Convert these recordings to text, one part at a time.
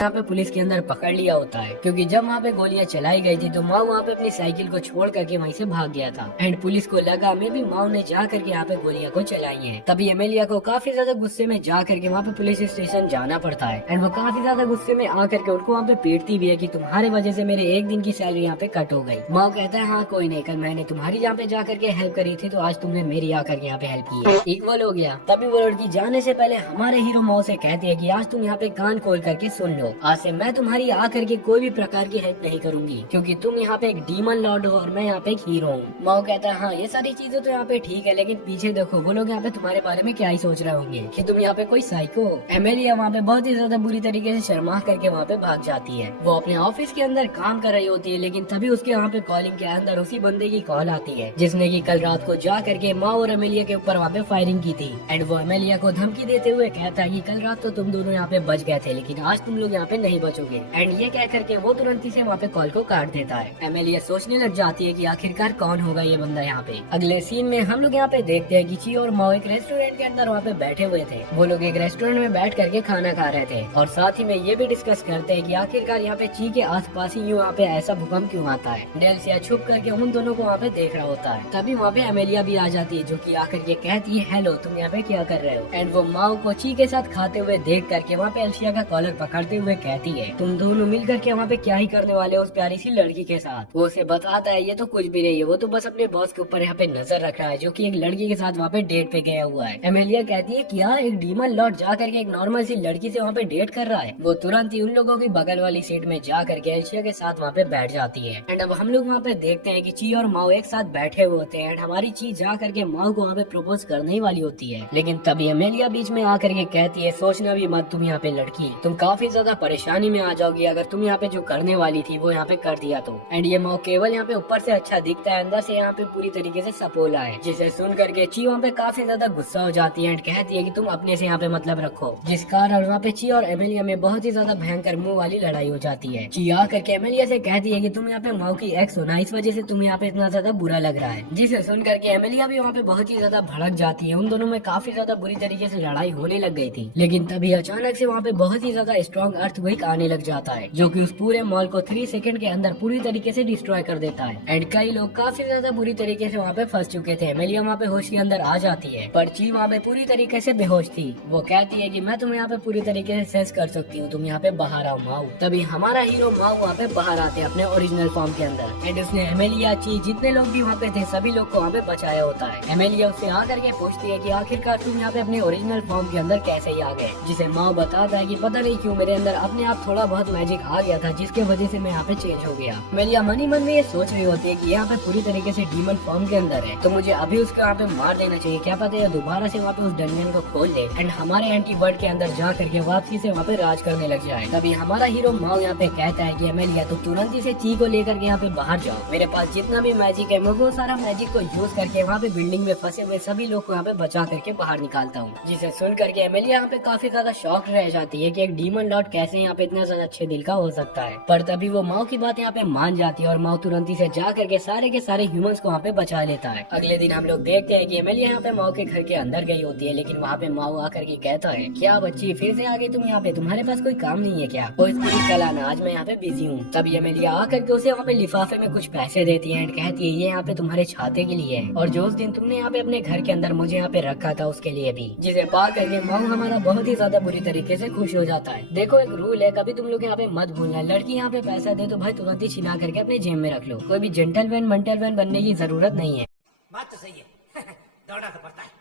यहाँ पे पुलिस के अंदर पकड़ लिया होता है, क्योंकि जब वहाँ पे गोलियां चलाई गई थी तो माओ वहाँ पे अपनी साइकिल को छोड़ करके वहीं से भाग गया था। एंड पुलिस को लगा मे भी माओ ने जा करके यहाँ पे गोलियां को चलाई है। तभी एमेलिया को काफी ज्यादा गुस्से में जा करके वहाँ पे पुलिस स्टेशन जाना पड़ता है। एंड वो काफी ज्यादा गुस्से में आकर के उनको वहाँ पे पीटती भी है कि तुम्हारे वजह से मेरे एक दिन की सैलरी यहाँ पे कट हो गई। माओ कहता है हाँ कोई नहीं, कल मैंने तुम्हारी यहाँ पे जा करके हेल्प करी थी तो आज तुमने मेरी आकर यहाँ पे हेल्प की है, इक्वल हो गया। तभी वो लड़की जाने से पहले हमारे हीरो माओ से कहती है कि आज तुम यहाँ पे कान खोल करके सुन लो, आज से मैं तुम्हारी आकर के कोई भी प्रकार की हेल्प नहीं करूंगी, क्योंकि तुम यहाँ पे एक डीमन लॉर्ड हो और मैं यहाँ पे एक हीरो हूँ। माओ कहता है हाँ ये सारी चीजें तो यहाँ पे ठीक है, लेकिन पीछे देखो वो लोग यहाँ पे तुम्हारे बारे में क्या ही सोच रहे होंगे कि तुम यहाँ पे कोई साइको हो। एमेलिया वहाँ पे बहुत ही ज्यादा बुरी तरीके से शर्मा करके वहाँ पे भाग जाती है। वो अपने ऑफिस के अंदर काम कर रही होती है, लेकिन तभी उसके यहाँ पे कॉलिंग के अंदर उसी बंदे की कॉल आती है जिसने की कल रात को जा करके माओ और एमेलिया के ऊपर वहाँ पे फायरिंग की थी। एंड वो एमेलिया को धमकी देते हुए कहता है कि कल रात तो तुम दोनों यहाँ पे बच गए थे, लेकिन आज तुम लोग यहाँ पे नहीं बचोगे। एंड ये कह करके वो तुरंत ही से वहाँ पे कॉल को काट देता है। एमेलिया सोचने लग जाती है कि आखिरकार कौन होगा ये बंदा यहाँ पे। अगले सीन में हम लोग यहाँ पे देखते हैं कि ची और माओ एक रेस्टोरेंट के अंदर वहाँ पे बैठे हुए थे। वो लोग एक रेस्टोरेंट में बैठ करके खाना खा रहे थे और साथ ही में ये भी डिस्कस करते हैं कि आखिरकार यहाँ पे ची के आसपास ही यूँ यहाँ पे ऐसा भूकंप क्यों आता है। डेल्सिया छुप करके उन दोनों को वहाँ पे देख रहा होता है। तभी वहाँ पे एमेलिया भी आ जाती है, जो की आकर के कहती है हेलो तुम यहाँ पे क्या कर रहे हो। एंड वो माओ को ची के साथ खाते हुए देख करके वहाँ पे एल्सिया का कॉलर पकड़ते हुए कहती है तुम दोनों मिल करके वहाँ पे क्या ही करने वाले हो उस प्यारी सी लड़की के साथ। वो उसे बताता है ये तो कुछ भी नहीं है, वो तो बस अपने बॉस के ऊपर यहाँ पे नजर रख रहा है जो कि एक लड़की के साथ वहाँ पे डेट पे गया हुआ है। एमेलिया कहती है क्या एक डीमन लॉर्ड जा करके एक नॉर्मल सी लड़की से वहाँ पे डेट कर रहा है। वो तुरंत ही उन लोगों की बगल वाली सीट में जा करके एल्सिया के साथ वहाँ पे बैठ जाती है। एंड अब हम लोग वहाँ पे देखते हैं कि ची और माओ एक साथ बैठे हुए होते हैं। एंड हमारी ची जा करके माओ को वहाँ पे प्रपोज करने ही वाली होती है, लेकिन तभी एमेलिया बीच में आकर के कहती है सोचना भी मत तुम यहाँ पे लड़की, तुम काफी ज्यादा परेशानी में आ जाओगी अगर तुम यहाँ पे जो करने वाली थी वो यहाँ पे कर दिया तो। एंड ये माओ केवल यहाँ पे ऊपर से अच्छा दिखता है, अंदर से यहाँ पे पूरी तरीके से सपोला है, जिसे सुन करके ची वहाँ पे काफी ज्यादा गुस्सा हो जाती है एंड कहती है कि तुम अपने से यहाँ पे मतलब रखो, जिस कारण वहाँ पे ची और एमेलिया में बहुत ही ज्यादा भयंकर मुंह वाली लड़ाई हो जाती है। ची आ करके एमेलिया से कहती है कि तुम यहाँ पे माओ की एक्स हो ना, इस वजह से तुम यहाँ पे इतना ज्यादा बुरा लग रहा है, जिसे सुन करके एमेलिया भी वहाँ पे बहुत ही ज्यादा भड़क जाती है। उन दोनों में काफी ज्यादा बुरी तरीके से लड़ाई होने लग गई थी, लेकिन तभी अचानक से वहाँ पे बहुत ही ज्यादा स्ट्रॉन्ग अर्थक्वेक आने लग जाता है, जो कि उस पूरे मॉल को 3 सेकंड के अंदर पूरी तरीके से डिस्ट्रॉय कर देता है। एंड कई लोग काफी ज्यादा बुरी तरीके से वहाँ पे फंस चुके थे। एमेलिया वहाँ पे होश के अंदर आ जाती है, पर ची वहाँ पे पूरी तरीके से बेहोश थी। वो कहती है कि मैं तुम्हें यहाँ पे पूरी तरीके से सेंस कर सकती हूँ, तुम यहाँ पे बाहर आओ माओ। तभी हमारा हीरो माओ वहाँ पे बाहर आते हैं अपने ओरिजिनल फॉर्म के अंदर। एंड उसने एमेलिया, ची, जितने लोग भी वहाँ पे थे सभी लोग को वहाँ पे बचाया होता है। एमेलिया उससे आकर के पूछती है कि आखिरकार तुम यहाँ पे अपने ओरिजिनल फॉर्म के अंदर कैसे ही आ गए, जिसे माओ बताता है कि पता नहीं क्यों मेरे अंदर अपने आप थोड़ा बहुत मैजिक आ गया था, जिसके वजह से मैं यहाँ पे चेंज हो गया। एमेलिया मन ही मन में ये सोच रही होती है कि यहाँ पे पूरी तरीके से डीमन फॉर्म के अंदर है, तो मुझे अभी उसको यहाँ पे मार देना चाहिए, क्या पता है दोबारा से वहाँ पे उस डंजन को खोल ले एंड हमारे एंटी वर्ल्ड के अंदर जा करके वापसी से वहाँ पे राज करने लग जाए। तभी हमारा हीरो माओ यहाँ पे कहता है कि एमेलिया तो तुरंत ही से ची को लेकर के यहाँ पे बाहर जाओ, मेरे पास जितना भी मैजिक है मैं वो सारा मैजिक को यूज करके वहाँ पे बिल्डिंग में फंसे हुए सभी लोग को यहाँ पे बचा करके बाहर निकालता हूँ। जिसे सुन करके एमेलिया यहाँ पे काफी ज्यादा शॉक रह जाती है कि एक डीमन लॉर्ड कैसे यहाँ पे इतना ज्यादा अच्छे दिल का हो सकता है। पर तभी वो माओ की बात यहाँ पे मान जाती है और माओ तुरंत ही से जा करके सारे के सारे ह्यूमंस को वहाँ पे बचा लेता है। अगले दिन हम लोग देखते हैं कि एमेलिया यहाँ पे माओ के घर के अंदर गई होती है, लेकिन वहाँ पे माओ आकर के कहता है क्या बच्ची फिर से आ गई तुम यहाँ पे, तुम्हारे पास कोई काम नहीं है क्या? वो इसकी कल आना, आज मैं यहाँ पे बिजी हूँ। तभी एमेलिया आकर के उसे वहाँ पे लिफाफे में कुछ पैसे देती है एंड कहती है ये यहाँ पे तुम्हारे छाते के लिए है और जो उस दिन तुमने यहाँ पे अपने घर के अंदर मुझे यहाँ पे रखा था उसके लिए भी। जिसे पा करके माओ हमारा बहुत ही ज्यादा बुरी तरीके से खुश हो जाता है। देखो एक रूल है, कभी तुम लोग यहाँ पे मत भूलना, लड़की यहाँ पे पैसा दे तो भाई तुरंत ही छिना करके अपने जेब में रख लो, कोई भी जेंटलमैन मंटलमैन बनने की जरूरत नहीं है। बात तो सही है दौड़ना तो पड़ता है।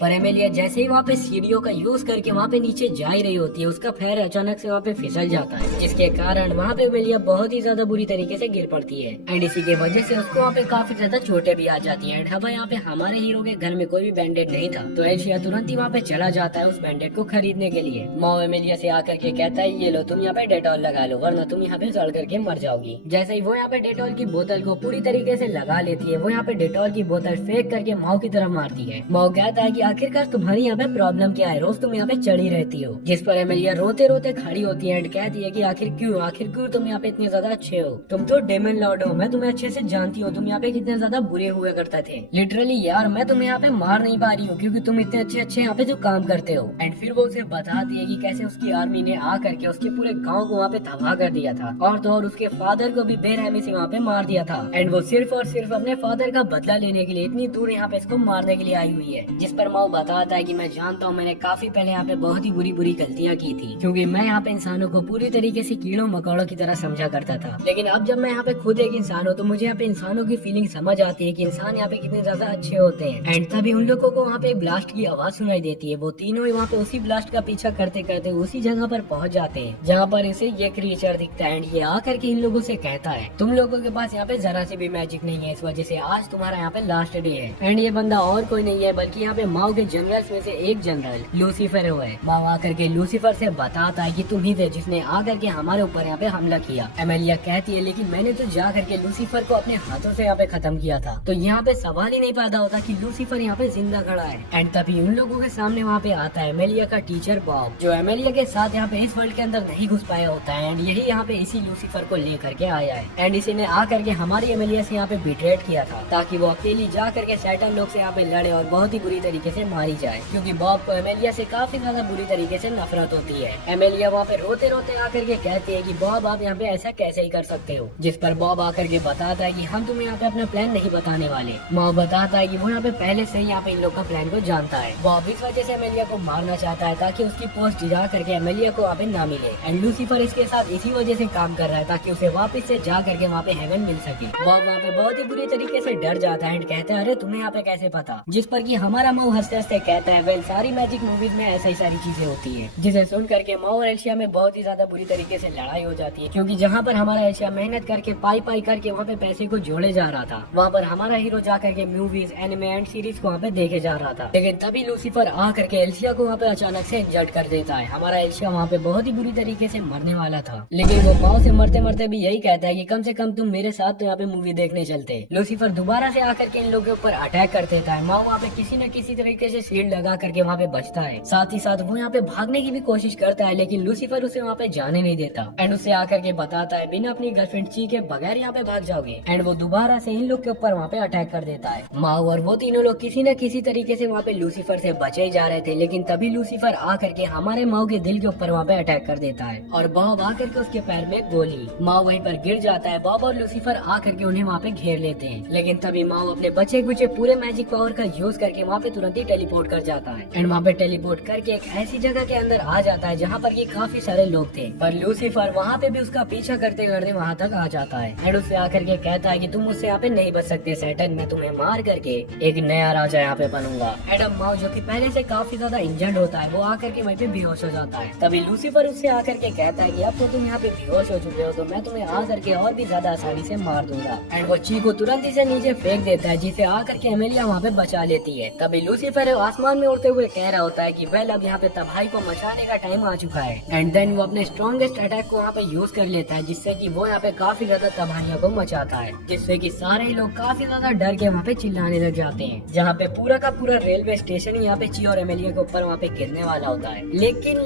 पर एमेलिया जैसे ही वहाँ पे सीढ़ियों का यूज करके वहाँ पे नीचे जा ही रही होती है, उसका पैर अचानक से वहाँ पे फिसल जाता है, जिसके कारण वहाँ पे एमेलिया बहुत ही ज्यादा बुरी तरीके से गिर पड़ती है एंड इसी की वजह से उसको वहाँ पे काफी ज्यादा चोटें भी आ जाती है। एंड अब यहाँ पे हमारे हीरो के घर में कोई भी बैंडेड नहीं था, तो एशिया तुरंत ही वहाँ पे चला जाता है उस बैंडेड को खरीदने के लिए। माओ एमेलिया से आकर के कहता है ये लो तुम यहाँ पे डेटॉल लगा लो वरना तुम यहाँ पे सड़ करके मर जाओगी। जैसे ही वो यहाँ पे डेटॉल की बोतल को पूरी तरीके से लगा लेती है, वो यहाँ पे डेटॉल की बोतल फेंक करके माओ की तरफ मारती है। माओ कहता है कि आखिरकार तुम्हारी यहाँ पे प्रॉब्लम क्या है, रोज तुम यहाँ पे चढ़ी रहती हो। जिस पर एमेलिया रोते रोते खड़ी होती है एंड कहती है कि आखिर क्यों तुम यहाँ पे इतने ज्यादा अच्छे हो, तुम तो डेमन लॉर्ड हो, मैं तुम्हें अच्छे से जानती हूँ, तुम यहाँ पे कितने ज्यादा बुरे हुए करते थे। लिटरली यार मैं तुम्हें यहाँ पे मार नहीं पा रही हूँ क्योंकि तुम इतने अच्छे यहाँ पे जो काम करते हो। एंड फिर वो उसे बताती है कि कैसे उसकी आर्मी ने आ करके उसके पूरे गाँव को वहाँ पे तबाह कर दिया था और तो और उसके फादर को भी बेरहमी से वहाँ पे मार दिया था। एंड वो सिर्फ और सिर्फ अपने फादर का बदला लेने के लिए इतनी दूर यहाँ पे इसको मारने के लिए आई हुई है। जिस पर माओ बताता है कि मैं जानता हूँ मैंने काफी पहले यहाँ पे बहुत ही बुरी गलतियाँ की थी क्योंकि मैं यहाँ पे इंसानों को पूरी तरीके से कीड़ों मकोड़ों की तरह समझा करता था। लेकिन अब जब मैं यहाँ पे खुद एक इंसान हूँ तो मुझे यहाँ पे इंसानों की फीलिंग समझ आती है कि इंसान यहाँ पे कितने ज्यादा अच्छे होते हैं। एंड तभी उन लोगों को वहाँ पे एक ब्लास्ट की आवाज सुनाई देती है। वो तीनों ही वहाँ पे उसी ब्लास्ट का पीछा करते करते उसी जगह पर पहुँच जाते हैं जहाँ पर इसे ये क्रिएचर दिखता है। एंड ये आकर के इन लोगों से कहता है तुम लोगों के पास यहाँ पे जरा सी भी मैजिक नहीं है, इस वजह से आज तुम्हारा यहाँ पे लास्ट डे है। एंड ये बंदा और कोई नहीं है बल्कि यहाँ पे माओ के जनरल्स में से एक जनरल लूसीफर है। माओ आकर के लूसीफर से बताता है कि तुम ही थे जिसने आकर के हमारे ऊपर यहाँ पे हमला किया। एमेलिया कहती है लेकिन मैंने तो जा करके लूसीफर को अपने हाथों से यहाँ पे खत्म किया था, तो यहाँ पे सवाल ही नहीं पैदा होता कि लूसीफर यहाँ पे जिंदा खड़ा है। एंड तभी उन लोगों के सामने वहाँ पे आता है एमेलिया का टीचर बॉब, जो एमेलिया के साथ यहाँ पे इस वर्ल्ड के अंदर नहीं घुस पाया होता है। एंड यही यहाँ पे इसी लूसीफर को लेकर के आया है एंड इसी ने आकर के हमारी एमेलिया से यहाँ पे बिट्रेट किया था ताकि वो अकेली जा करके सैटर्न लोग से यहाँ पे लड़े और बहुत ही बुरी तरीके से मारी जाए क्योंकि बॉब को एमेलिया से काफी ज्यादा बुरी तरीके से नफरत होती है। एमेलिया वहाँ पे रोते रोते आकर के कहती है कि बॉब आप यहाँ पे ऐसा कैसे ही कर सकते हो। जिस पर बॉब आकर के बताता है कि हम तुम्हें यहाँ पे अपना प्लान नहीं बताने वाले। माओ बताता है कि वो यहाँ पे पहले से ही यहाँ पे इन लोग का प्लान को जानता है। बॉब इस वजह से एमेलिया को मारना चाहता है ताकि उसकी पोस्ट जा करके एमेलिया को वहाँ पे ना मिले। एंड लूसीफर इसके साथ इसी वजह से काम कर रहा है ताकि उसे वापस से जा करके वहाँ पे हेवन मिल सके। बॉब वहाँ पे बहुत ही बुरी तरीके से डर जाता है एंड कहता है अरे तुम्हें यहाँ पे कैसे पता। जिस पर कि हमारा माओ हंसते हंसते कहता है वेल सारी मैजिक मूवीज में ऐसा ही सारी चीजें होती है। जिसे सुन करके माओ और एल्शिया में बहुत ही ज्यादा बुरी तरीके से लड़ाई हो जाती है क्योंकि जहाँ पर हमारा एल्शिया मेहनत करके पाई करके वहाँ पे पैसे को जोड़े जा रहा था, वहाँ पर हमारा हीरो जा करके मूवीज एनिमे एंड सीरीज को वहाँ पे देखे जा रहा था। लेकिन तभी लूसीफर आ करके एल्शिया को वहाँ पे अचानक से इंजर्ड कर देता है। हमारा एल्शिया वहाँ पे बहुत ही बुरी तरीके से मरने वाला था, लेकिन वो माओ से मरते मरते भी यही कहता है कि कम से कम तुम मेरे साथ तो यहाँ पे मूवी देखने चलते। लूसीफर दोबारा से आकर के इन लोगों के ऊपर अटैक कर देता है। माओ वहाँ पे किसी न किसी तरीके से शील्ड लगा करके वहाँ पे बचता है। साथ ही साथ वो यहाँ पे भागने की भी कोशिश करता है लेकिन लूसीफर उसे वहाँ पे जाने नहीं देता एंड उसे आकर के बताता है बिना अपनी गर्लफ्रेंड ची के बगैर यहाँ पे भाग जाओगे। एंड वो दोबारा से इन लोग के ऊपर वहाँ पे अटैक कर देता है। माओ और वो तीनों लोग किसी न किसी तरीके से वहाँ पे लूसीफर से बचे ही जा रहे थे, लेकिन तभी लूसीफर आकर के हमारे माओ के दिल के ऊपर वहाँ पे अटैक कर देता है और बॉब आकर के उसके पैर में गोली। माओ वहीं पर गिर जाता है। बॉब और लूसीफर आकर के उन्हें वहाँ पे घेर लेते हैं, लेकिन तभी माओ अपने बचे कुचे पूरे मैजिक पावर का यूज करके वहाँ पे तुरंत ही टेलीपोर्ट कर जाता है एंड वहाँ पे टेलीपोर्ट करके एक ऐसी जगह के अंदर आ जाता है जहाँ पर ये काफी सारे लोग थे। पर लूसीफर वहाँ पे भी उसका पीछा करते करते वहाँ तक आ जाता है एंड उससे आकर के कहता है कि तुम मुझसे यहाँ पे नहीं बच सकते सैटर्न, मैं तुम्हें मार करके एक नया राजा यहाँ पे बनूंगा। एडम माओ जो कि पहले से काफी ज्यादा इंजर्ड होता है वो आकर के वहीं पे बेहोश हो जाता है। तभी लूसीफर उससे आकर के कहता है कि अब तो तुम यहाँ पे बेहोश हो चुके हो तो मैं तुम्हें आकर के और भी ज्यादा आसानी से मार दूंगा। एंड वो ची को तुरंत ही से नीचे फेंक देता है जिसे आकर के एमेलिया वहाँ पे बचा लेती है। तभी लूसीफर आसमान में उड़ते हुए कह रहा होता है कि वेल अब यहाँ पे तबाही को मचाने का टाइम आ चुका है। एंड देन वो अपने स्ट्रॉन्गेस्ट अटैक को वहाँ पे यूज कर लेता है जिससे कि वो यहाँ पे काफी ज्यादा तबाहियों को मचाता है, जिससे कि सारे ही लोग काफी ज्यादा डर के वहाँ पे चिल्लाने लग जाते हैं। जहाँ पे पूरा का पूरा रेलवे स्टेशन ही यहाँ पे ची और एमेलिया के ऊपर वहाँ पे गिरने वाला होता है। लेकिन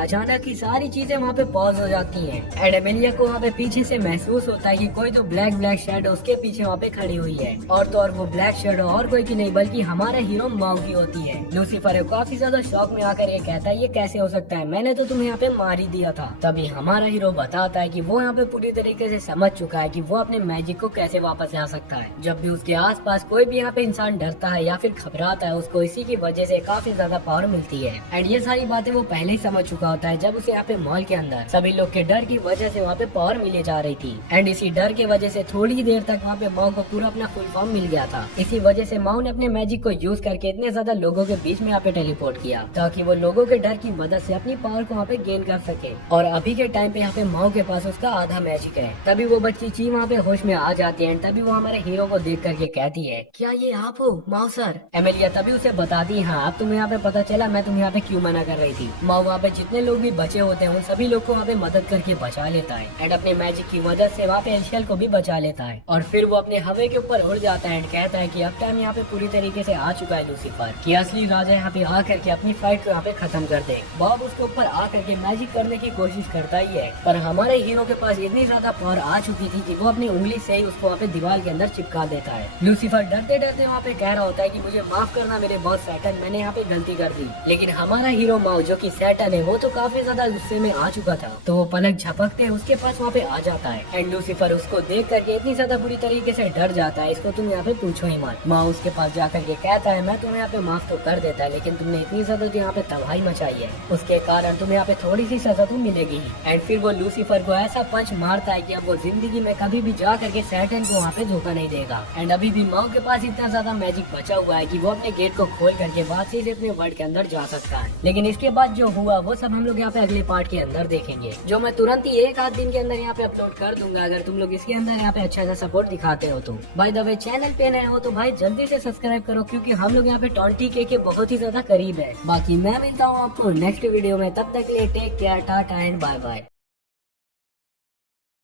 अचानक ही सारी चीजें वहाँ पे पॉज हो जाती हैं एंड एमेलिया को वहाँ पे पीछे से महसूस होता है कि कोई तो ब्लैक शैडो उसके पीछे वहाँ पे खड़ी हुई है और तो और वो ब्लैक शैडो और कोई की नहीं बल्कि हमारा हीरो माओ की होती है। लूसीफर काफी ज्यादा शौक में आकर ये कहता है ये कैसे हो सकता है, मैंने तो तुम्हें यहाँ पे मार ही दिया था। तभी हमारा हीरो बताता है कि वो यहाँ पे पूरी तरीके से समझ चुका है कि वो अपने मैजिक को कैसे वापस ला सकता है। जब भी उसके आसपास कोई भी यहाँ पे इंसान डरता है या फिर घबराता है उसको इसी की वजह से काफी ज्यादा पावर मिलती है। एंड ये सारी बातें वो पहले ही समझ चुका होता है जब उसे यहाँ पे मॉल के अंदर सभी लोग के डर की वजह से वहाँ पे पावर मिले जा रही थी। एंड इसी डर की वजह से थोड़ी ही देर तक वहाँ पे माओ को पूरा अपना फुल फॉर्म मिल गया था। इसी वजह से माओ ने अपने मैजिक को यूज करके इतने ज्यादा लोगों के बीच में यहाँ पे टेलीपोर्ट किया ताकि वो लोगों के डर की मदद से अपनी पावर को वहाँ पे गेन कर सके। और अभी के टाइम पे यहाँ पे माओ के पास उसका आधा मैजिक है। तभी वो बच्ची ची वहाँ पे होश में आ जाती है। तभी वो हमारे हीरो को देख करके कहती है क्या ये आप हो माओ सर। एमेलिया तभी उसे बताती है हाँ अब तुम्हें यहाँ पे पता चला मैं तुम्हें यहाँ पे क्यों मना कर रही थी। माओ वहाँ पे जितने लोग भी बचे होते हैं उन सभी लोग को वहाँ पे मदद करके बचा लेता है एंड अपने मैजिक की मदद से वहाँ पे एल्शियल को भी बचा लेता है। और फिर वो अपने हवे के ऊपर उड़ जाता है एंड कहता है कि अब टाइम यहाँ पे पूरी तरीके से आ चुका है है लूसीफर कि असली राजा यहाँ पे आकर के अपनी फाइट को यहाँ पे खत्म कर दे। बॉब उसके ऊपर आकर के मैजिक करने की कोशिश करता ही है, पर हमारे हीरो के पास इतनी ज्यादा पावर आ चुकी थी कि वो अपनी उंगली से ही उसको वहाँ पे दीवार के अंदर चिपका देता है। लूसीफर डरते डरते वहाँ पे कह रहा होता है कि मुझे माफ करना मेरे बॉस सैटर्न, मैंने यहाँ पे गलती कर दी। लेकिन हमारा हीरो माओ जो कि सैटर्न है वो तो काफी ज्यादा गुस्से में आ चुका था, तो वो पलक झपकते उसके पास वहाँ पे आ जाता है। एंड लूसीफर उसको देख करके इतनी ज्यादा बुरी तरीके से डर जाता है, इसको तुम यहाँ पे पूछो ही मत। माँ उसके पास जाकर के कहता है मैं तुम्हें यहाँ पे माफ तो कर देता है, लेकिन तुमने इतनी ज्यादा तो यहाँ पे तबाही मचाई है, उसके कारण तुम्हें यहाँ पे थोड़ी सी सजा तो मिलेगी। एंड फिर वो लूसीफर को ऐसा पंच मारता है कि अब वो जिंदगी में कभी भी जा करके सैटर्न को वहाँ पे धोखा नहीं देगा। एंड अभी भी माओ के पास इतना ज्यादा मैजिक बचा हुआ है कि वो अपने गेट को खोल करके वापसी से अपने वर्ल्ड के अंदर जा सकता है। लेकिन इसके बाद जो हुआ वो सब हम लोग यहाँ पे अगले पार्ट के अंदर देखेंगे, जो मैं तुरंत ही एक आध दिन के अंदर यहाँ पे अपलोड कर दूंगा, अगर तुम लोग इसके अंदर यहाँ पे अच्छा सा सपोर्ट दिखाते हो तो। बाय द वे चैनल पे नए हो तो भाई जल्दी से सब्सक्राइब करो, क्योंकि हम लोग यहाँ पे 20K के बहुत ही ज्यादा करीब है। बाकी मैं मिलता हूँ आपको नेक्स्ट वीडियो में, तब तक के लिए take care, tata and bye bye.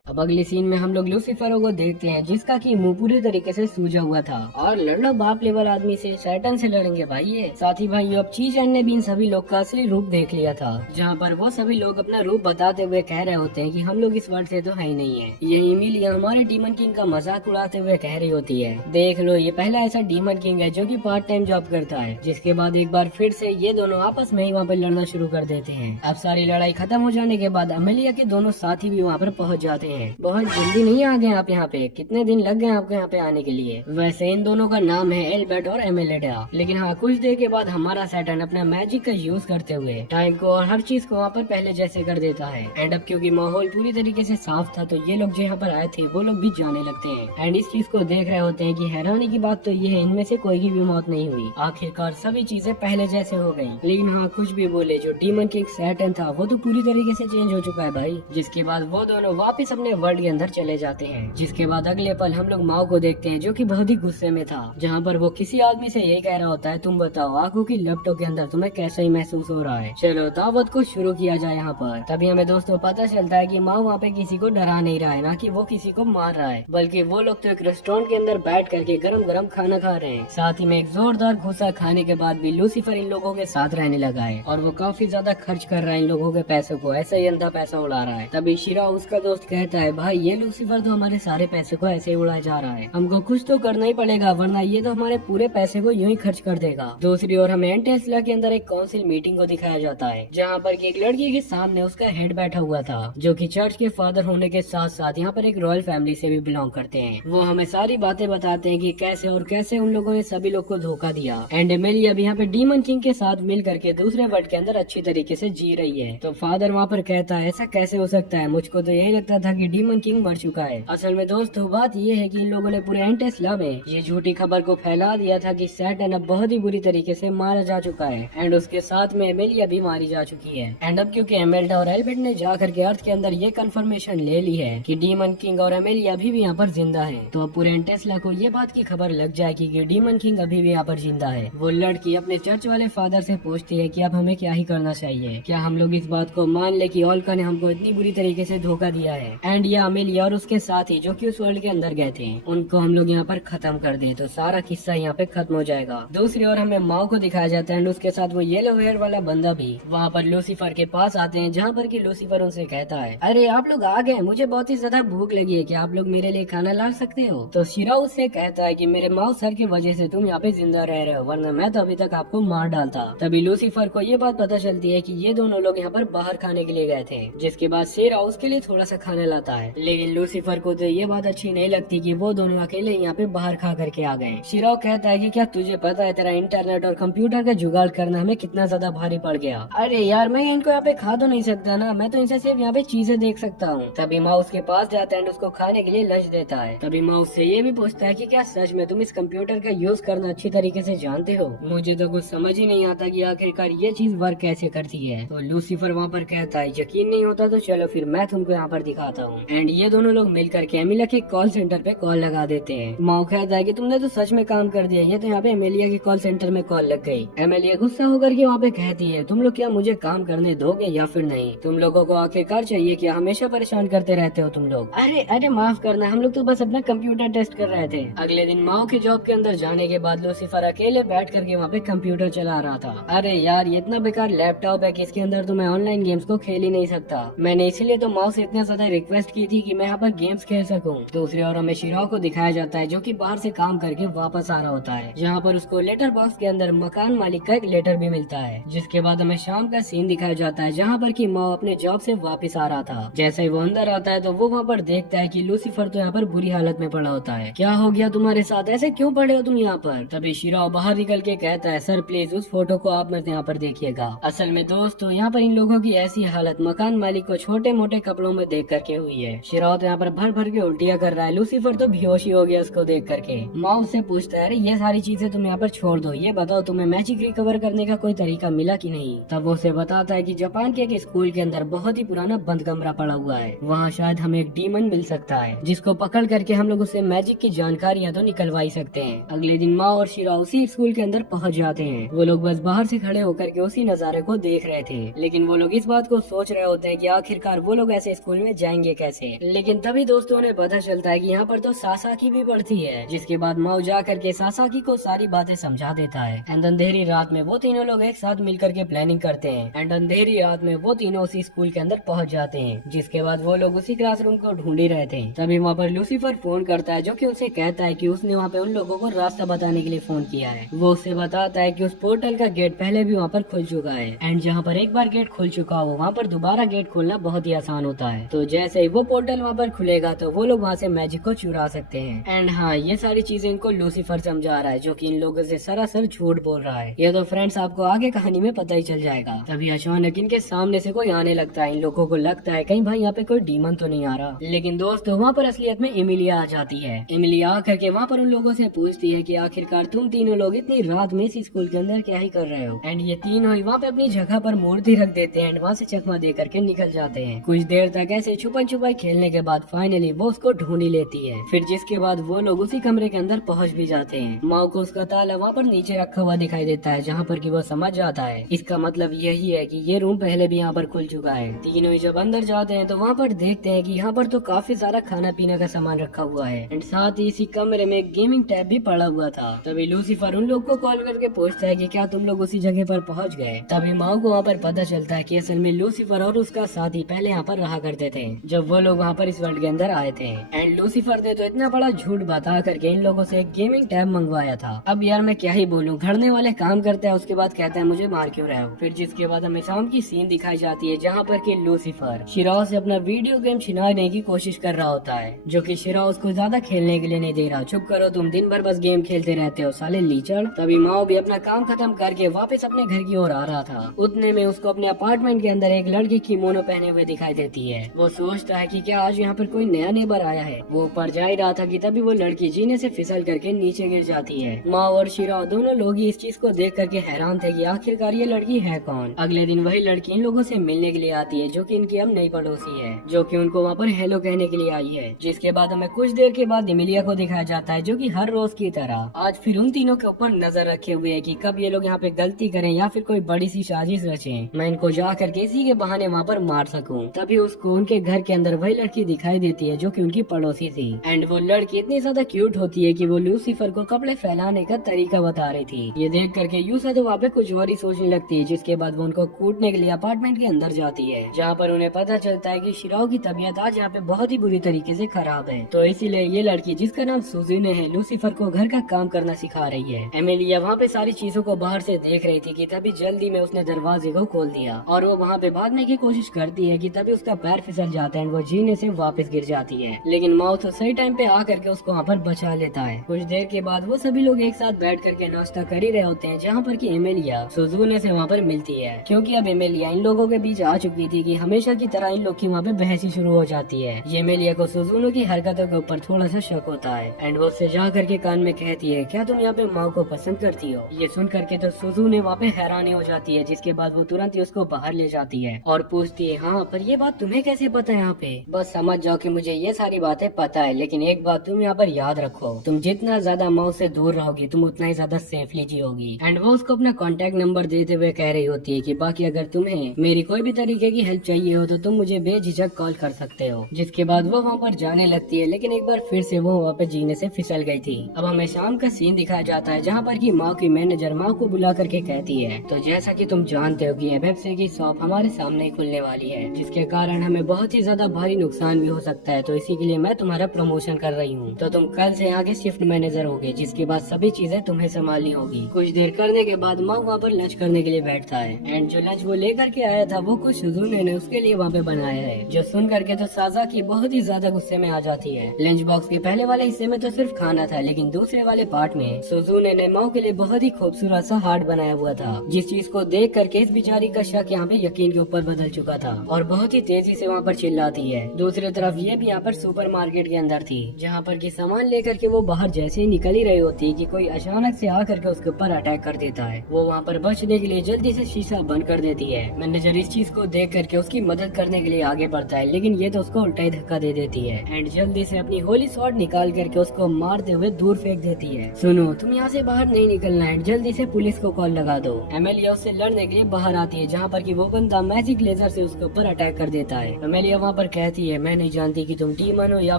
अब अगले सीन में हम लोग लूसीफर को देखते हैं जिसका कि मुंह पूरी तरीके से सूजा हुआ था, और लड़ लो बाप लेवल आदमी से, सैटर्न से लड़ेंगे भाई ये। साथ ही भाई अब चीजन ने भी इन सभी लोग का असली रूप देख लिया था, जहाँ पर वो सभी लोग अपना रूप बताते हुए कह रहे होते हैं कि हम लोग इस वर्ल्ड से तो है ही नहीं है। यही इमिलिया हमारे डीमन किंग का मजाक उड़ाते हुए कह रही होती है देख लो ये पहला ऐसा डीमन किंग है जो कि पार्ट टाइम जॉब करता है। जिसके बाद एक बार फिर से ये दोनों आपस में ही वहाँ पे लड़ना शुरू कर देते हैं। अब सारी लड़ाई खत्म हो जाने के बाद अमेलिया के दोनों साथी भी वहाँ पर पहुँच जाते हैं। बहुत नहीं आ गए आप यहाँ पे, कितने दिन लग गए आपको यहाँ पे आने के लिए। वैसे इन दोनों का नाम है एल्बर्ट और एमेलिडा। लेकिन हाँ कुछ देर के बाद हमारा सैटर्न अपना मैजिक का यूज करते हुए टाइम को और हर चीज को वहाँ पर पहले जैसे कर देता है। एंड अब क्योंकि माहौल पूरी तरीके से साफ था तो ये लोग जो यहाँ पर आए थे वो लोग भी जाने लगते हैं। एंड इस चीज को देख रहे होते हैं कि हैरानी की बात तो ये है इनमें से कोई की भी मौत नहीं हुई, आखिरकार सभी चीजें पहले जैसे हो गयी। लेकिन हाँ कुछ भी बोले जो डीमन किंग सैटर्न था वो तो पूरी तरीके से चेंज हो चुका है भाई। जिसके बाद वो दोनों वापिस अपने वर्ल्ड के अंदर चले जाते हैं। जिसके बाद अगले पल हम लोग माओ को देखते हैं जो कि बहुत ही गुस्से में था, जहाँ पर वो किसी आदमी से ये कह रहा होता है तुम बताओ आंखों की लपटों के अंदर तुम्हें कैसा ही महसूस हो रहा है, चलो दावत को शुरू किया जाए यहाँ पर। तभी हमें दोस्तों पता चलता है कि माओ वहाँ पे किसी को डरा नहीं रहा है, ना कि वो किसी को मार रहा है, बल्कि वो लोग तो एक रेस्टोरेंट के अंदर बैठ करके गरम गरम खाना खा रहे हैं। साथ ही में एक जोरदार घुसा खाने के बाद भी लूसीफर इन लोगों के साथ रहने लगा है, और वो काफी ज्यादा खर्च कर रहा है इन लोगों के पैसों को, ऐसा ही अंधा पैसा उड़ा रहा है। तभी शिरा उसका दोस्त कहता है भाई ये लूसीफर तो हमारे सारे पैसे को ऐसे ही उड़ाया जा रहा है, हमको कुछ तो करना ही पड़ेगा वरना ये तो हमारे पूरे पैसे को यूं ही खर्च कर देगा। दूसरी ओर हमें टेस्ला के अंदर एक काउंसिल मीटिंग को दिखाया जाता है, जहाँ पर एक लड़की के सामने उसका हेड बैठा हुआ था, जो कि चर्च के फादर होने के साथ साथ यहाँ पर एक रॉयल फैमिली से भी बिलोंग करते हैं। वो हमें सारी बातें बताते हैं कि कैसे और कैसे उन लोगों ने सभी लोग को धोखा दिया। एंड एमेलिया भी यहाँ पे डीमन किंग के साथ मिल करके दूसरे वर्ल्ड के अंदर अच्छी तरीके से जी रही है। तो फादर वहाँ पर कहता है ऐसा कैसे हो सकता है, मुझको तो यही लगता था कि डीमन किंग मर चुका है। असल में दोस्तों बात ये है कि इन लोगों ने पूरे एंटेस्ला में ये झूठी खबर को फैला दिया था कि सैटर्न अब बहुत ही बुरी तरीके से मारा जा चुका है, एंड उसके साथ में एमेलिया भी मारी जा चुकी है। एंड अब क्योंकि एमेल्डा और एल्बर्ट ने जा करके अर्थ के अंदर ये कंफर्मेशन ले ली है कि डीमन किंग और एमेलिया अभी भी यहाँ पर जिंदा है, तो अब पूरे एंटेस्ला को ये बात की खबर लग जाएगी कि डीमन किंग अभी भी यहाँ पर जिंदा है। वो लड़की अपने चर्च वाले फादर से पूछती है कि अब हमें क्या ही करना चाहिए, क्या हम लोग इस बात को मान ले कि ओल्का ने हमको इतनी बुरी तरीके से धोखा दिया है, एंड ये एमेलिया और उसके साथ ही जो कि उस वर्ल्ड के अंदर गए थे उनको हम लोग यहाँ पर खत्म कर दें तो सारा किस्सा यहाँ पे खत्म हो जाएगा। दूसरी ओर हमें माओ को दिखाया जाता है, एंड उसके साथ वो येलो हेयर वाला बंदा भी वहाँ पर लूसीफर के पास आते हैं, जहाँ पर कि लूसीफर उनसे कहता है अरे आप लोग आ गए, मुझे बहुत ही ज्यादा भूख लगी है, क्या आप लोग मेरे लिए खाना ला सकते हो। तो शिरा उससे कहता है कि मेरे माओ सर की वजह से तुम यहाँ पे जिंदा रह रहे हो, वरना मैं तो अभी तक आपको मार डालता। तभी लूसीफर को ये बात पता चलती है कि ये दोनों लोग यहाँ पर बाहर खाने के लिए गए थे, जिसके बाद शेरा उसके लिए थोड़ा सा खाना लाता है। लेकिन लूसीफर को तो ये बात अच्छी नहीं लगती कि वो दोनों अकेले यहाँ पे बाहर खा करके आ गए। शिराव कहता है कि क्या तुझे पता है तेरा इंटरनेट और कंप्यूटर का जुगाड़ करना हमें कितना ज्यादा भारी पड़ गया। अरे यार मैं इनको यहाँ पे खा तो नहीं सकता ना, मैं तो इनसे सिर्फ यहाँ पे चीजें देख सकता हूँ। तभी माँ उसके पास जाता है और उसको खाने के लिए लंच देता है। तभी माँ उससे ये भी पूछता है कि क्या सच में तुम इस कंप्यूटर का यूज करना अच्छी तरीके से जानते हो। मुझे तो कुछ समझ ही नहीं आता कि आखिरकार ये चीज वर्क कैसे करती है। तो लूसीफर वहाँ पर कहता है यकीन नहीं होता तो चलो फिर मैं तुमको यहाँ पर दिखाता हूँ। एंड ये दोनों लोग मिलकर के एमिलिया के कॉल सेंटर पे कॉल लगा देते हैं। माओ कहता है कि तुमने तो सच में काम कर दिया, ये तो यहाँ पे एमिलिया के कॉल सेंटर में कॉल लग गई। एमिलिया गुस्सा होकर के वहाँ पे कहती है, तुम लोग क्या मुझे काम करने दोगे या फिर नहीं? तुम लोगों को आखिरकार चाहिए क्या? हमेशा परेशान करते रहते हो तुम लोग। अरे अरे माफ करना, हम लोग तो बस अपना कंप्यूटर टेस्ट कर रहे थे। अगले दिन माओ के जॉब के अंदर जाने के बाद लूसीफर अकेले बैठ करके वहाँ पे कंप्यूटर चला रहा था। अरे यार ये इतना बेकार लैपटॉप है कि इसके अंदर तो मैं ऑनलाइन गेम्स को खेल ही नहीं सकता। मैंने इसीलिए तो माओ से इतना ज्यादा रिक्वेस्ट की थी कि मैं यहाँ पर गेम्स खेल सकूं। दूसरी ओर हमें शिराओ को दिखाया जाता है जो कि बाहर से काम करके वापस आ रहा होता है, जहाँ पर उसको लेटर बॉक्स के अंदर मकान मालिक का एक लेटर भी मिलता है। जिसके बाद हमें शाम का सीन दिखाया जाता है जहाँ पर कि माओ अपने जॉब से वापस आ रहा था। जैसे ही वो अंदर आता है तो वो वहाँ पर देखता है कि लूसीफर तो यहाँ पर बुरी हालत में पड़ा होता है। क्या हो गया तुम्हारे साथ, ऐसे क्यों पड़े हो तुम यहाँ पर? तभी शिराओ बाहर निकल के कहता है, सर प्लीज उस फोटो को आप मेरे यहाँ पर देखिएगा। असल में दोस्तों यहाँ पर इन लोगों की ऐसी हालत मकान मालिक को छोटे मोटे कपड़ों में देख करके हुई है। शिराओ तो यहाँ पर भर भर के उल्टियाँ कर रहा है। लूसीफर तो बेहोश ही हो गया उसको देख करके। माओ उससे पूछता है, अरे ये सारी चीजें तुम यहाँ पर छोड़ दो, ये बताओ तुम्हें मैजिक रिकवर करने का कोई तरीका मिला कि नहीं? तब वो उसे बताता है कि जापान के एक स्कूल के अंदर बहुत ही पुराना बंद कमरा पड़ा हुआ है, वहाँ शायद हमें एक डीमन मिल सकता है जिसको पकड़ करके हम लोग उससे मैजिक की जानकारियाँ तो निकलवा ही सकते हैं। अगले दिन माओ और शिराओ उसी स्कूल के अंदर पहुँच जाते हैं। वो लोग बस बाहर से खड़े होकर के उसी नजारे को देख रहे थे, लेकिन वो लोग इस बात को सोच रहे होते हैं कि आखिरकार वो लोग ऐसे स्कूल में जाएंगे कैसे। लेकिन तभी दोस्तों ने पता चलता है कि यहाँ पर तो सासाकी भी पढ़ती है। जिसके बाद माओ जा करके सासाकी को सारी बातें समझा देता है। एंड अंधेरी रात में वो तीनों लोग एक साथ मिलकर के प्लानिंग करते हैं। एंड अंधेरी रात में वो तीनों उसी स्कूल के अंदर पहुंच जाते हैं। जिसके बाद वो लोग उसी क्लासरूम को ढूंढ ही रहे थे। तभी वहाँ पर लूसीफर फोन करता है जो कि उसे कहता है कि उसने वहाँ पे उन लोगों को रास्ता बताने के लिए फोन किया है। वो उससे बताता है कि उस पोर्टल का गेट पहले भी वहाँ पर खुल चुका है। एंड जहाँ पर एक बार गेट खुल चुका हो वहाँ पर दोबारा गेट खोलना बहुत ही आसान होता है। तो जैसे ही वो पोर्टल वहाँ पर खुलेगा तो वो लोग वहाँ से मैजिक को चुरा सकते हैं। एंड हाँ ये सारी चीजें इनको लूसीफर समझा रहा है जो कि इन लोगों से सरासर झूठ बोल रहा है। ये तो फ्रेंड्स आपको आगे कहानी में पता ही चल जाएगा। तभी अचानक इनके सामने से कोई आने लगता है। इन लोगों को लगता है कहीं भाई यहाँ पे कोई डीमन तो नहीं आ रहा, लेकिन दोस्तों वहाँ पर असलियत में एमिलिया आ जाती है। एमिलिया आकर के वहाँ पर उन लोगों से पूछती है कि आखिरकार तुम तीनों लोग इतनी रात में इस स्कूल के अंदर क्या ही कर रहे हो। एंड ये तीनों ही वहाँ पे अपनी जगह पर मूर्ति रख देते हैं एंड वहाँ से चकमा दे करके निकल जाते हैं। कुछ देर तक ऐसे छुपन छुपाई खेलने के बाद फाइनली वो उसको ढूंढ ही लेती है। फिर जिसके बाद वो लोग उसी कमरे के अंदर पहुँच भी जाते हैं। माओ को उसका ताला वहाँ पर नीचे रखा हुआ दिखाई देता है जहाँ पर कि वो समझ जाता है इसका मतलब यही है कि ये रूम पहले भी यहाँ पर खुल चुका है। तीनों ही जब अंदर जाते हैं तो वहाँ पर देखते हैं कि यहाँ पर तो काफी सारा खाना पीने का सामान रखा हुआ है एंड साथ ही इसी कमरे में एक गेमिंग टैब भी पड़ा हुआ था। तभी लूसीफर उन लोग को कॉल करके पूछता है कि क्या तुम लोग उसी जगह पर पहुँच गए। तभी माओ को वहाँ पर पता चलता है कि असल में लूसीफर और उसका साथी पहले यहाँ पर रहा करते थे जब वो लोग वहाँ पर इस वर्ल्ड के अंदर आए थे। एंड लूसीफर ने तो इतना बड़ा झूठ बता करके इन लोगों से एक गेमिंग टैब मंगवाया था। अब यार मैं क्या ही बोलूँ, घड़ने वाले काम करते हैं उसके बाद कहता है मुझे मार क्यों रहे हो। फिर जिसके बाद हमें शाम की सीन दिखाई जाती है जहाँ पर कि लूसीफर शिराओ से अपना वीडियो गेम छिनाने की कोशिश कर रहा होता है जो कि शिराओ उसको ज्यादा खेलने के लिए नहीं दे रहा। चुप करो तुम, दिन भर बस गेम खेलते रहते हो साले लीचड़। तभी माओ भी अपना काम खत्म करके वापस अपने घर की ओर आ रहा था। उतने में उसको अपने अपार्टमेंट के अंदर एक लड़की किमोनो पहने हुए दिखाई देती है। वो सोचता है कि क्या आज यहाँ पर कोई नया नेबर आया है। वो ऊपर जा ही रहा था कि तभी वो लड़की जीने से फिसल करके नीचे गिर जाती है। माओ और शिराओ दोनों लोग ही इस चीज को देख करके हैरान थे कि आखिरकार ये लड़की है कौन। अगले दिन वही लड़की इन लोगों से मिलने के लिए आती है जो कि इनकी अब नई पड़ोसी है, जो कि उनको वहाँ पर हेलो कहने के लिए आई है। जिसके बाद हमें कुछ देर के बाद एमिलिया को दिखाया जाता है जो कि हर रोज की तरह आज फिर उन तीनों के ऊपर नजर रखे हुए है कि कब ये लोग यहाँ पे गलती करें या फिर कोई बड़ी सी साजिश रचें, मैं इनको जा करके इसी के बहाने वहाँ पर मार सकूं। तभी उसको उनके घर के अंदर वही लड़की दिखाई देती है जो कि उनकी पड़ोसी थी। एंड वो लड़की इतनी ज्यादा क्यूट होती है कि वो लूसीफर को कपड़े फैलाने का तरीका बता रही थी। ये देख करके यूसा तो वहाँ पे कुछ और ही सोचने लगती है। जिसके बाद वो उनको कूटने के लिए अपार्टमेंट के अंदर जाती है जहाँ पर उन्हें पता चलता है कि शिराओ की तबीयत आज यहाँ पे बहुत ही बुरी तरीके से खराब है। तो इसीलिए ये लड़की जिसका नाम सुजुने है लूसीफर को घर का काम करना सिखा रही है। एमिलिया वहाँ पे सारी चीजों को बाहर से देख रही थी कि तभी जल्दी में उसने दरवाजे को खोल दिया और वो वहाँ पे भागने की कोशिश करती है कि तभी उसका पैर फिसल जाता है और वो जीने से वापस गिर जाती है। लेकिन माओ तो सही टाइम पे आकर के उसको वहाँ पर बचा लेता है। कुछ देर के बाद वो सभी लोग एक साथ बैठ करके नाश्ता कर ही रहे होते हैं जहाँ पर की एमिलिया सुजुने से वहाँ पर मिलती है क्योंकि अब एमिलिया इन लोगों के बीच आ चुकी थी कि हमेशा की तरह इन लोग की वहाँ पे बहस ही शुरू हो जाती है। ये एमिलिया को सुजुनो की हरकतों के ऊपर थोड़ा सा शक होता है एंड वो उससे जा करके कान में कहती है क्या तुम यहाँ पे माओ को पसंद करती हो। ये सुन करके तो सुजुने वहाँ पे हैरानी हो जाती है। जिसके बाद वो तुरंत ही उसको बाहर ले जाती है और पूछती है हाँ पर ये बात तुम्हें कैसे पता है यहाँ पे? बस समझ जाओ कि मुझे ये सारी बातें पता है, लेकिन एक बात तुम यहाँ पर याद रखो, तुम जितना ज्यादा माँ से दूर रहोगी तुम उतना ही ज्यादा सेफली जियोगी। एंड वो उसको अपना कॉन्टेक्ट नंबर देते हुए कह रही होती है कि बाकी अगर तुम्हें मेरी कोई भी तरीके की हेल्प चाहिए हो तो तुम मुझे बेझिझक कॉल कर सकते हो। जिसके बाद वो वहाँ पर जाने लगती है, लेकिन एक बार फिर से वो वहाँ पे जीने से फिसल गई थी। अब हमें शाम का सीन दिखाया जाता है जहाँ पर की माँ की मैनेजर माँ को बुला करके कहती है, तो जैसा कि तुम जानते हो कि एफएफसी की शॉप हमारे सामने ही खुलने वाली है, जिसके कारण हमें बहुत ही ज्यादा भारी नुकसान भी हो सकता है, तो इसी के लिए मैं तुम्हारा प्रमोशन कर रही हूँ। तो तुम कल से आगे शिफ्ट मैनेजर होगे, जिसके बाद सभी चीजें तुम्हें संभालनी होगी। कुछ देर करने के बाद माँ वहाँ पर लंच करने के लिए बैठता है एंड जो लंच वो लेकर के आया था वो कुछ सुजुने ने उसके लिए वहाँ पे बनाया है। जो सुन करके तो सासाकी बहुत ही ज्यादा गुस्से में आ जाती है। लंच बॉक्स के पहले वाले हिस्से में तो सिर्फ खाना था, लेकिन दूसरे वाले पार्ट में सुजुने ने माँ के लिए बहुत ही खूबसूरत सा हार्ट बनाया हुआ था, जिस चीज को देख करके इस बिचारी का शक यहाँ पे यकीन के ऊपर बदल चुका था और बहुत ही तेजी से वहाँ पर चिल्लाती है। दूसरी तरफ ये भी यहाँ पर सुपर मार्केट के अंदर थी, जहाँ पर की सामान लेकर के वो बाहर जैसे ही निकल ही रही होती कि कोई अचानक से आकर के उसके ऊपर अटैक कर देता है। वो वहाँ पर बचने के लिए जल्दी से शीशा बंद कर देती है। मैनेजर इस चीज को देख करके उसकी मदद करने के लिए आगे बढ़ता है, लेकिन ये तो उसको उल्टा ही धक्का दे देती है एंड जल्दी से अपनी होली शॉट निकाल करके उसको मारते हुए दूर फेंक देती है। सुनो, तुम यहाँ से बाहर नहीं निकलना है, जल्दी से पुलिस को कॉल लगा दो। एमेलिया उससे लड़ने के लिए बाहर आती है, जहाँ पर की वो बंदा मैजिक लेजर से उसके ऊपर अटैक कर देता है। एमेलिया वहाँ पर कहती है, मैं नहीं जानती कि तुम डीमन हो या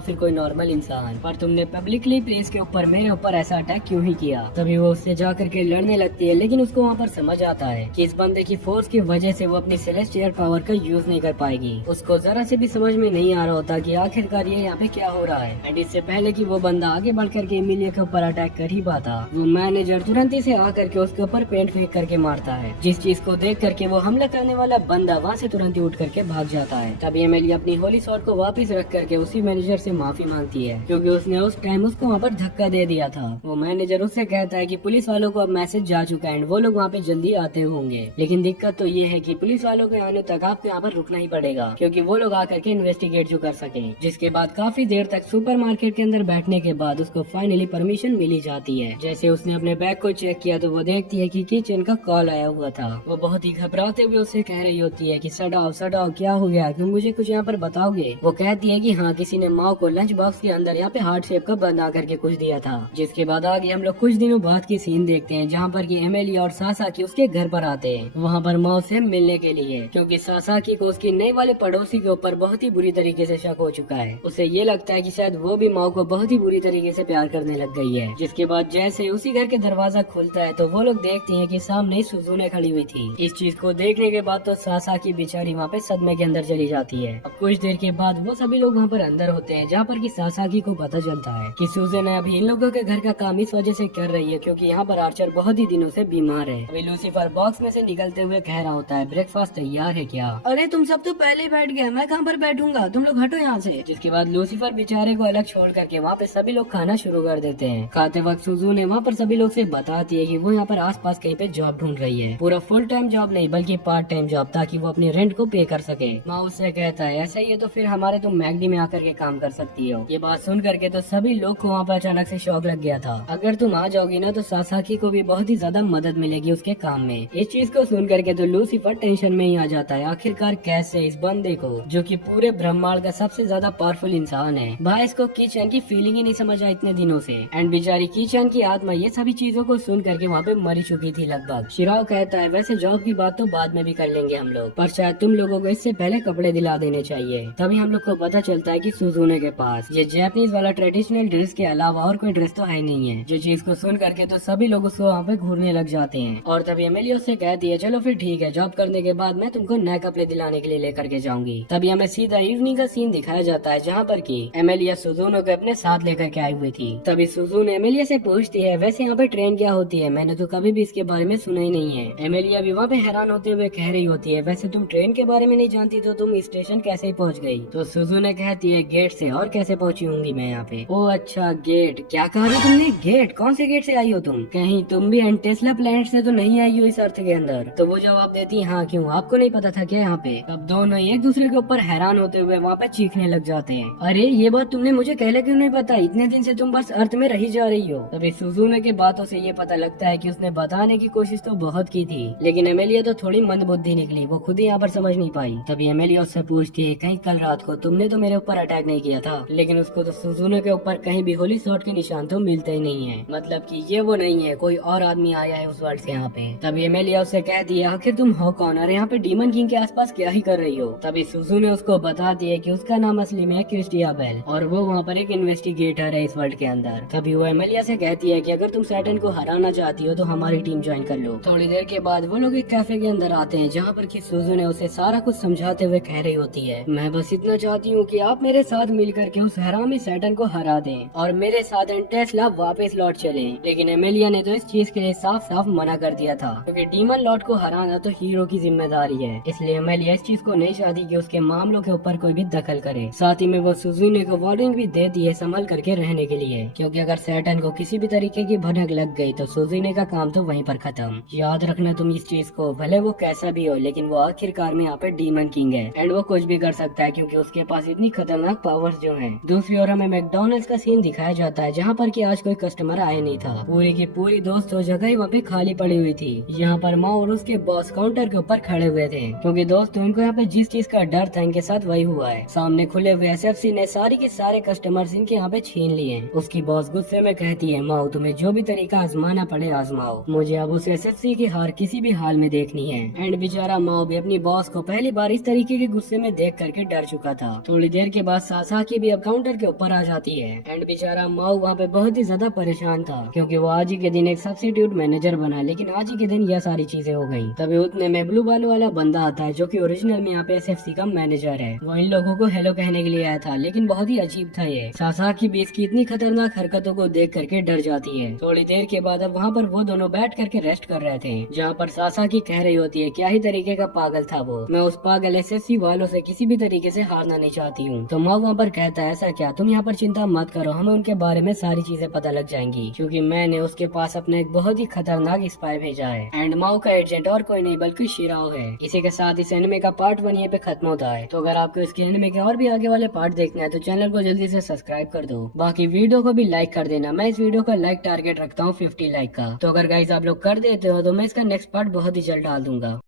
फिर कोई नॉर्मल इंसान, पर तुमने पब्लिकली प्लेस के ऊपर मेरे ऊपर ऐसा अटैक क्यों ही किया। तभी वो उससे जा करके लड़ने लगती है, लेकिन उसको वहाँ पर समझ आता है कि इस बंदे की फोर्स की वजह से वो अपनी सेलेस्टियल पावर का यूज नहीं कर पाएगी। उसको जरा से भी समझ में नहीं आ रहा होता कि आखिरकार ये यहाँ पे क्या हो रहा है। एंड इससे पहले कि वो बंदा आगे बढ़ करके एमिलिया के ऊपर अटैक कर ही पाता, वो मैनेजर तुरंत ही से आकर के उसके ऊपर पेंट फेंक करके मारता है, जिस चीज को देख करके वो हमला करने वाला बंदा वहाँ से तुरंत ही उठ करके भाग जाता है। तभी एमिलिया अपनी होली शॉट को वापस रख करके उसी मैनेजर से माफी मांगती है, क्योंकि उसने उस टाइम उसको वहाँ पर धक्का दे दिया था। वो मैनेजर उससे कहता है कि पुलिस वालों को अब मैसेज जा चुका है, वो लोग वहाँ पे जल्दी आते होंगे, लेकिन दिक्कत तो ये है कि पुलिस वालों के आने तक आपको यहाँ पर रुकना ही पड़ेगा, क्योंकि वो लोग आकर के इन्वेस्टिगेट जो कर सके। जिसके बाद काफी देर तक सुपरमार्केट के अंदर बैठने के बाद उसको फाइनली परमिशन मिली जाती है। जैसे उसने अपने बैग को चेक किया तो वो देखती है कि किचन का कॉल आया हुआ था। वो बहुत ही घबराते हुए उससे कह रही होती है कि सडाओ सडाओ क्या हो गया, तुम मुझे कुछ यहाँ पर बताओगे। वो कहती है कि हाँ, किसी ने माँ को लंच बॉक्स के अंदर यहाँ पे हार्ट शेप का बना करके कुछ दिया था। जिसके बाद आगे हम लोग कुछ दिनों बाद की सीन देखते हैं, जहाँ पर की एमिलिया और सासाकी उसके घर पर आते हैं, वहाँ पर माँ से मिलने के लिए, क्योंकि सासाकी को उसकी नए वाले पड़ोसी के ऊपर बहुत ही बुरी तरीके से शक हो चुका है। उसे ये लगता है कि शायद वो भी माँ को बहुत ही बुरी तरीके से प्यार करने लग गई है। जिसके बाद जैसे उसी घर के दरवाजा खुलता है तो वो लोग देखते हैं कि सामने ही सुजुने खड़ी हुई थी। इस चीज को देखने के बाद तो सासाकी बेचारी वहाँ पे सदमे के अंदर चली जाती है। अब कुछ देर के बाद वो सभी लोग वहाँ पर अंदर होते हैं, जहाँ पर की सासाकी को पता चलता है कि सुजुने अभी इन लोगों के घर का काम इस वजह से कर रही है क्योंकि यहाँ पर आर्चर बहुत ही दिनों से बीमार है। अभी लूसीफर बॉक्स में से निकलते हुए कह रहा होता है, ब्रेकफास्ट तैयार है क्या? अरे तुम सब तो पहले ही बैठ गए, मैं कहाँ पर बैठूंगा, तुम लोग हटो यहाँ से। जिसके बाद लूसीफर बेचारे को अलग छोड़ करके वहाँ पे सभी लोग खाना शुरू कर देते हैं। खाते वक्त सुजुने वहाँ पर सभी लोग से बताती है कि वो यहाँ पर आसपास कहीं पे जॉब ढूंढ रही है, पूरा फुल टाइम जॉब नहीं बल्कि पार्ट टाइम जॉब, ताकि वो अपनी रेंट को पे कर सके। माँ उससे कहता है, ऐसा ही है तो फिर हमारे तुम मैगडी में आकर के काम कर सकती हो। ये बात सुन करके तो सभी लोग को वहाँ पर अचानक से शौक लग गया था। अगर तुम आ जाओगी ना तो सासाकी को भी बहुत ही ज्यादा मदद मिलेगी उसके काम में। इस चीज को सुन करके तो लूसीफर टेंशन में ही आ जाता है, आखिरकार कैसे इस बंदे को, जो कि पूरे ब्रह्मांड का सबसे ज्यादा पावरफुल इंसान है, भाई इसको किचन की फीलिंग ही नहीं समझ आई इतने दिनों से। एंड बेचारी किचन की आत्मा ये सभी चीजों को सुन करके वहाँ पे मरी चुकी थी लगभग। शिराओ कहता है, वैसे जॉब की बात तो बाद में भी कर लेंगे हम लोग, पर शायद तुम लोगों को इससे पहले कपड़े दिला देने चाहिए। तभी हम लोग को पता चलता है कि सुजुने के पास ये जैपनीज वाला ट्रेडिशनल ड्रेस के अलावा और कोई ड्रेस तो है नहीं है। जो चीज को सुन करके तो सभी लोग उसको वहाँ पे घूरने लग जाते हैं। और तभी एमिलिया उससे कहती है, चलो फिर ठीक है, जॉब करने के बाद मैं तुमको नए कपड़े दिलाने के लिए लेकर के जाऊंगी। तभी हमें सीधा इवनिंग का सीन दिखाया जाता है, जहाँ पर की एमिलिया सुजुनो को अपने साथ लेकर के आई हुई थी। तभी सुजुनो एमिलिया से पूछती है, वैसे यहाँ पे ट्रेन क्या होती है, मैंने तो कभी भी इसके बारे में सुना ही नहीं है। एमिलिया भी वहाँ पे हैरान होते हुए कह रही होती है, वैसे तुम ट्रेन के बारे में नहीं जानती तो तुम स्टेशन कैसे पहुँच गयी? तो सुजुनो कहती है, गेट से, और कैसे पहुँची होंगी मैं यहाँ पे? ओ अच्छा गेट, क्या कहा था तुमने? गेट? कौन से गेट से आई हो तुम? कहीं तुम भी टेस्ला प्लैनेट से तो नहीं आई हो इस अर्थ के अंदर? तो वो जवाब देती, हाँ क्यों, आपको नहीं पता था क्या यहाँ पे? अब दोनों एक दूसरे के ऊपर हैरान होते हुए वहाँ पे चीखने लग जाते हैं, अरे ये बात तुमने मुझे पहले क्यों नहीं पता, इतने दिन से तुम बस अर्थ में रही जा रही हो। तभी सुजुने की बातों से ये पता लगता है कि उसने बताने की कोशिश तो बहुत की थी, लेकिन एमिलिया तो थोड़ी मंदबुद्धि निकली, वो खुद ही यहाँ पर समझ नहीं पाई। तभी एमिलिया उससे पूछती है, कहीं कल रात को तुमने तो मेरे ऊपर अटैक नहीं किया था, लेकिन उसको तो सुजुने के ऊपर कहीं भी होली स्वॉर्ड के निशान तो मिलते ही नहीं है। मतलब कि ये वो नहीं है, कोई और आदमी आया है उस वर्ल्ड से यहाँ पे। तभी एमेलिया उससे कह दिया, आखिर तुम हो कौन और यहाँ पे डीमन किंग के आसपास क्या ही कर रही हो। तभी सुजू ने उसको बता दिया कि उसका नाम असली में है क्रिस्टिया बेल और वो वहाँ पर एक इन्वेस्टिगेटर है इस वर्ल्ड के अंदर। तभी वो एमेलिया से कहती है कि अगर तुम सैटर्न को हराना चाहती हो तो हमारी टीम ज्वाइन कर लो। थोड़ी देर के बाद वो लोग एक कैफे के अंदर आते हैं जहाँ पर कि सुजू ने उसे सारा कुछ समझाते हुए कह रही होती है, मैं बस इतना चाहती हूँ कि आप मेरे साथ मिल करके उस हरामी सैटर्न को हरा दें और मेरे साथ टेस्ला वापस लौट चले। लेकिन एमेलिया ने तो इस चीज के लिए साफ साफ मना कर दिया था, क्योंकि डीमन लॉर्ड को हराना तो हीरो की जिम्मेदारी है। इसलिए एमेलिया इस चीज को नहीं चाहती कि उसके मामलों के ऊपर कोई भी दखल करे। साथ ही में वो सुजुने को वार्निंग भी दे दी है संभल करके रहने के लिए, क्योंकि अगर सैटर्न को किसी भी तरीके की भनक लग गई तो सुजुने का काम तो वहीं पर खत्म। याद रखना तुम इस चीज को, भले वो कैसा भी हो लेकिन वो आखिरकार में यहाँ पे डीमन किंग है एंड वो कुछ भी कर सकता है क्योंकि उसके पास इतनी खतरनाक पावर्स जो हैं। दूसरी ओर हमें मैकडॉनल्ड्स का सीन दिखाया जाता है जहाँ पर कि आज कोई कस्टमर आया नहीं था। पूरी की पूरी दोस्तों जगह ही वहाँ पे खाली पड़ी हुई थी। यहाँ पर माँ और उसके बॉस काउंटर के ऊपर खड़े हुए थे, क्योंकि दोस्तों इनको यहाँ पे जिस चीज का डर था इनके साथ वही हुआ है। सामने खुले हुए एसएफसी ने सारी के सारे कस्टमर्स इनके यहाँ पे छीन लिए। उसकी बॉस गुस्से में कहती है, माओ तुम्हें जो भी तरीका आजमाना पड़े आजमाओ, मुझे अब उस एसएफसी की हार किसी भी हाल में देखनी है। एंड बेचारा माओ भी अपनी बॉस को पहली बार इस तरीके के गुस्से में देख करके डर चुका था। थोड़ी देर के बाद सासाकी भी अब काउंटर के ऊपर आ जाती है एंड बेचारा माओ वहाँ पे बहुत ही ज्यादा परेशान था, क्योंकि वो आज ही के दिन एक सब्स्टिट्यूट मैनेजर बना, लेकिन आज ही के दिन यह सारी चीजें हो गई। तभी उतने में ब्लू बाल वाला बंदा आता है जो कि ओरिजिनल में यहाँ पे एसएफसी का मैनेजर है। वो इन लोगों को हेलो कहने के लिए आया था, लेकिन बहुत ही अजीब था ये। सासाकी भी इसकी इतनी खतरनाक हरकतों को देख करके डर जाती है। थोड़ी देर के बाद अब वहाँ पर वो दोनों बैठ करके रेस्ट कर रहे थे, जहाँ पर सासाकी कह रही होती है क्या ही तरीके का पागल था वो, मैं उस पागल एसएफसी वालों से किसी भी तरीके से हारना नहीं चाहती हूँ। तो माँ वहाँ पर कहता है, ऐसा क्या, तुम यहाँ पर चिंता मत करो, हमें उनके बारे में सारी चीजें पता लग जाएंगी, क्योंकि मैंने उसके पास अपना एक बहुत ही खतरनाक स्पाई भेजा है। एंड माओ का एजेंट और कोई नहीं बल्कि शिराओ है। इसी के साथ इस एनिमे का पार्ट 1 यहाँ पे खत्म होता है। तो अगर आपको इसके एनिमे के और भी आगे वाले पार्ट देखना है तो चैनल को जल्दी से सब्सक्राइब कर दो। बाकी वीडियो को भी लाइक कर देना। मैं इस वीडियो का लाइक टारगेट रखता हूँ 50 लाइक का। तो अगर गाइस आप लोग कर देते हो तो मैं इसका नेक्स्ट पार्ट बहुत ही जल्द डाल दूंगा।